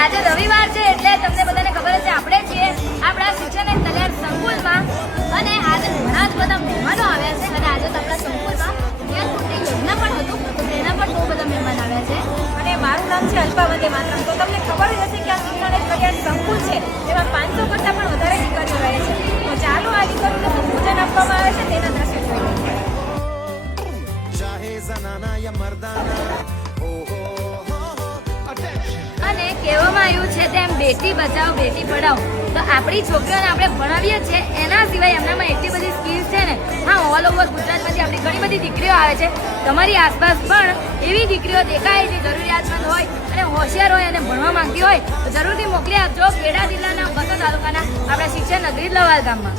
આજે રવિવાર છે એટલે તમને બધાને ખબર છે આપણે છીએ આપણા શિક્ષણ અને કલ્યાણ સંકુલમાં અને આજે ઘણા જ બધા મહેમાનો આવ્યા છે અને આજે તો આપણા સંકુલમાં યજ્ઞ પણ હતું તો તેના પણ બહુ બધા મહેમાન આવ્યા છે અને મારું નામ છે અલ્પા વંદે માતરમ. તો તમને ખબર જ હશે કે આ શિક્ષણ અને કલ્યાણ સંકુલ છે એમાં 500 કરતાં પણ વધારે દીકરીઓ રહે છે. તો ચાલો આ દીકરીઓને પૂજન આપવામાં આવે છે તેના દ્રશ્ય જોઈએ. અને કહેવામાં આવ્યું છે તેમ બેટી બચાવો બેટી પઢાઓ. તો આપણી છોકરીઓને આપણે ભણાવીએ છીએ એના સિવાય એમનામાં એટલી બધી સ્કિલ્સ છે ને. હા, ઓલ ઓવર ગુજરાતમાંથી આપણી ઘણી બધી દીકરીઓ આવે છે. તમારી આસપાસ પણ એવી દીકરીઓ દેખાય જે જરૂરિયાતમંદ હોય અને હોશિયાર હોય અને ભણવા માંગતી હોય તો જરૂરથી મોકલી આપજો ખેડા જિલ્લાના બસો તાલુકાના આપણા શિક્ષણ નગરી લવાલ ગામમાં.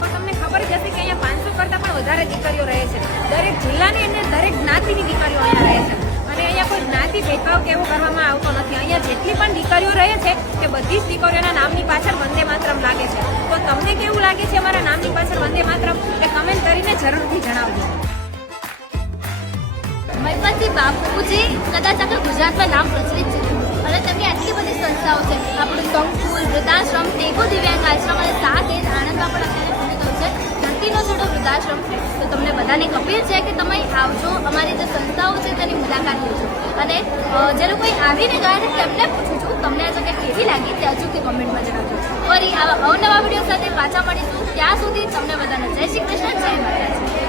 તો તમને ખબર જ હશે કે અહીંયા 500 કરતાં પણ વધારે દીકરીઓ રહે છે. દરેક જિલ્લાની અંદર દરેક જ્ઞાતિની દીકરીઓ અહીંયા રહે છે અને અહીંયા કોઈ જ્ઞાતિ ભેદભાવ કે એવું કરવામાં આવતો નથી. અહીંયા જેટલી પણ દીકરીઓ રહે છે તે બધી જ દીકરીઓના નામની પાછળ વંદે માતરમ લાગે છે. તો તમને કેવું લાગે છે અમારા નામની પાછળ વંદે માતરમ એ કમેન્ટ કરીને જરૂરથી જણાવજો. મહિપતસિંહ બાપુજી કદાચ આખા ગુજરાતમાં નામ પ્રચલિત છે અને તેમની આટલી બધી સંસ્થાઓ છે. આપણું સંકુલ, વૃદ્ધાશ્રમ, ટેકો દિવ્યાંગ આશ્રમ અને સાકેત આણંદમાં પણ અત્યારે ખુલી ગયું છે. ધરતીનો છોટો વૃદ્ધાશ્રમ છે. તો તમને બધાને અપીલ છે કે તમે આવજો, અમારી જે સંસ્થાઓ છે તેની મુલાકાત લેજો અને જે લોકોએ આવીને ગયા છે તેમને પૂછું છું તમને આ જગ્યા કેવી લાગી તે અચૂકથી કમેન્ટમાં જણાવજો. ફરી આવા અવનવા વિડીયો સાથે પાછા મળીશું. ત્યાં સુધી તમને બધાને જય શ્રી કૃષ્ણ, જય માતાજી.